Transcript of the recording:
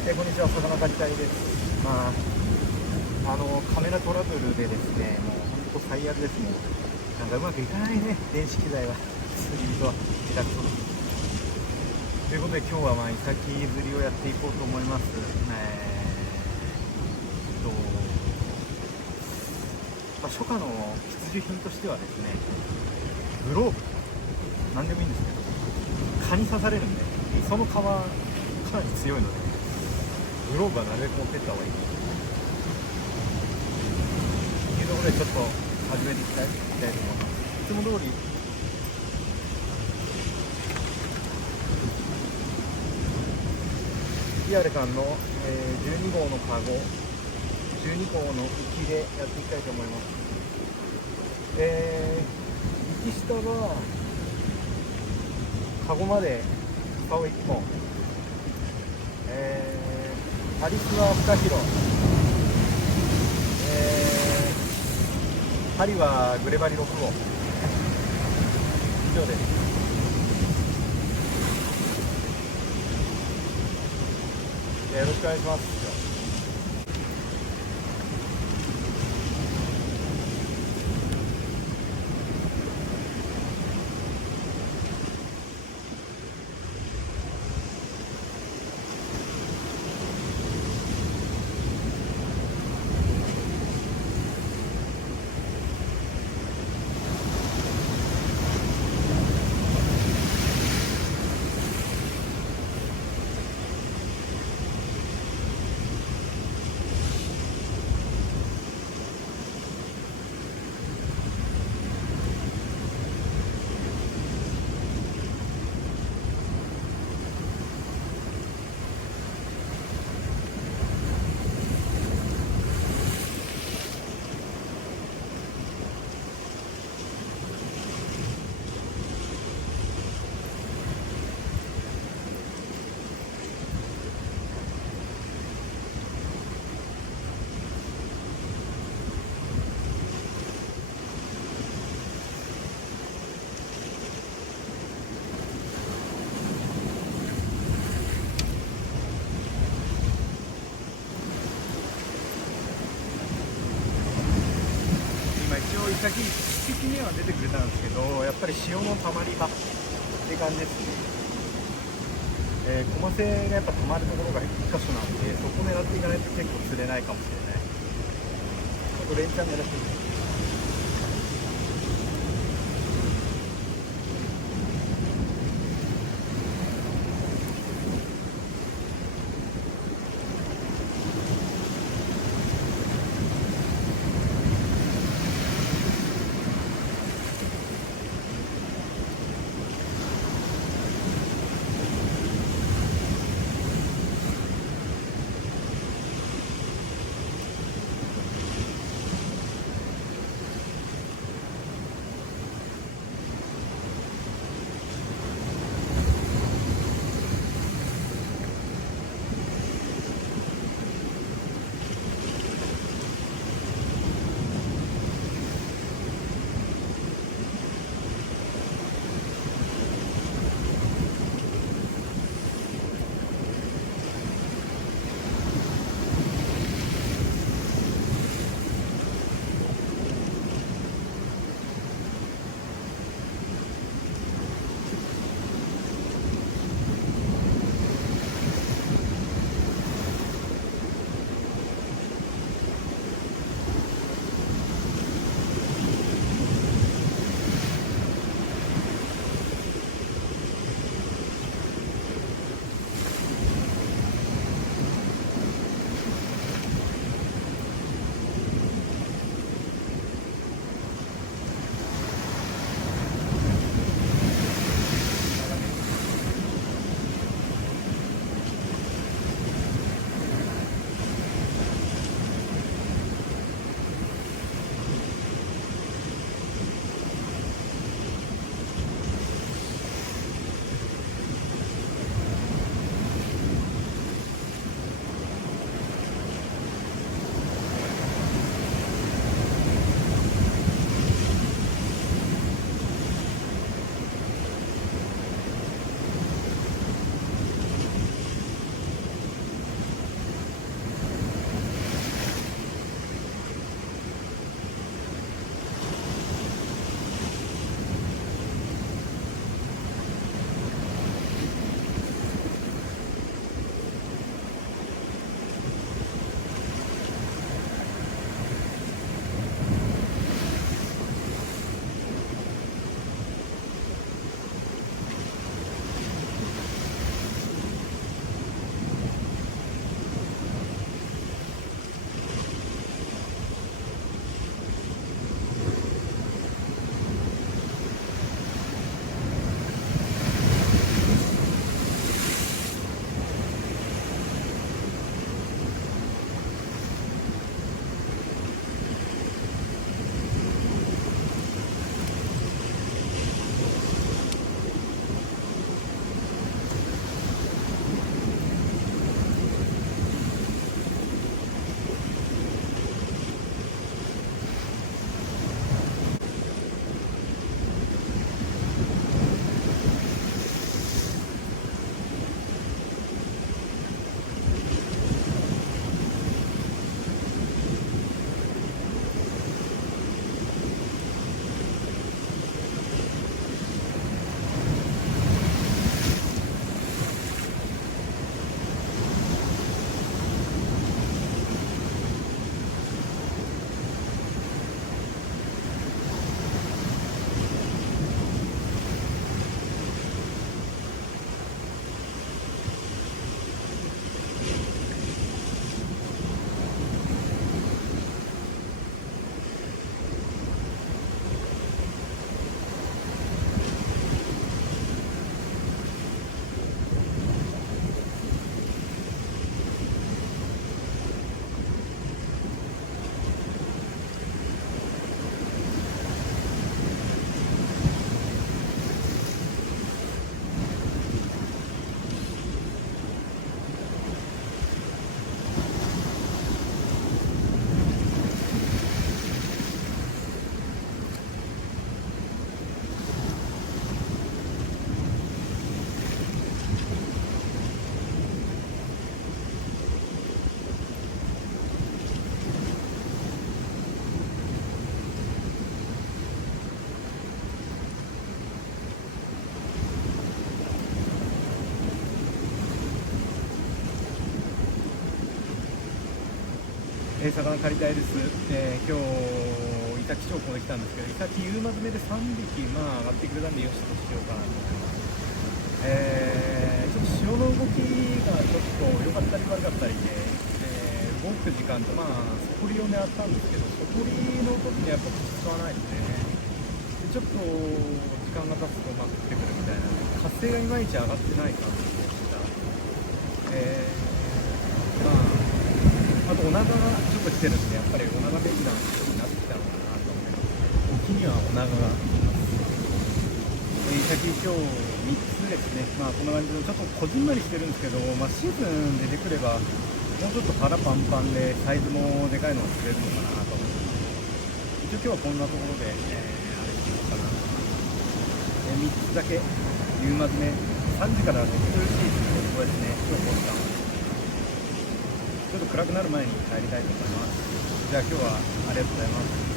こんにちは、魚狩り隊です。カメラトラブルでですね、もう本当最悪です。もうなんかうまくいかないね、電子機材は。釣り人は下手くそということで、今日はイサキ釣りをやっていこうと思います。と初夏の必需品としてはですね、グローブ、なんでもいいんですけど、蚊に刺されるんで、その皮かなり強いので、グローブはなるべく持っていった方がいいというところで、ちょっと始めていきたいと思います。いつも通りリアルさんの、12号のカゴ、12号の浮きでやっていきたいと思います。浮き下はカゴまで竿1本、ハリスは2キロ、針はグレバリ6号以上です。よろしくお願いします。一応イサキ1匹目は出てくれたんですけど、やっぱり潮のたまり場って感じですね。コマセがやっぱ止まるところが1箇所なんで、そこ狙っていかないと結構釣れないかもしれない。あと連チャン狙っていい。魚借りたいです。今日イタキ重宝できたんですけど、イタキ夕間詰めで3匹上がってくれたんでよしとしようかなと思います。ちょっと潮の動きがちょっと良かったり悪かったりで、動く時間とソフリを狙ったんですけど、ソフリの時にやっぱ使わないですね。でちょっと時間が経つとうまく来てくるみたいなので、活性がいまいち上がってない感じでした。あとお腹がちょっと来てるんで、やっぱりお腹便利な人になってきたのかなと思います。沖にはお腹が来ます。イタキ今日3つですね。こんな感じでちょっとこじんまりしてるんですけど、シーズンで出てくればもうちょっと腹パンパンでサイズもでかいのが釣れるのかなと思います。一応今日はこんなところで、あれしようかな。3つだけ夕間詰め3時からね、苦しいここですね。今日こうしたちょっと暗くなる前に帰りたいと思います。じゃあ今日はありがとうございます。